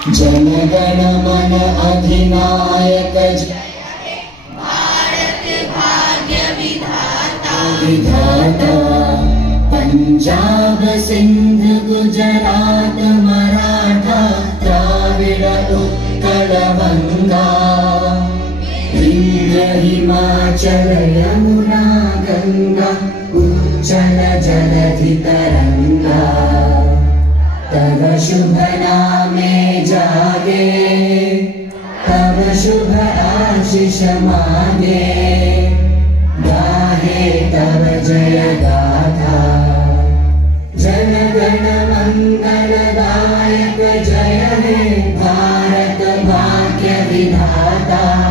जन गण मन अधिनायक भारत भाग्य विधाता विधाता। पंजाब सिंध गुजरात मराठा द्राविड़ उत्कल बंगा विंध्य हिमाचल यमुना गंगा उच्चल जलधि तरंगा। तव शुभ नामे जागे तव शुभ आशीष मांगे गाहे तव जय गाथा। जन गण मंगलदायक जय हे भारत भाग्य विधाता।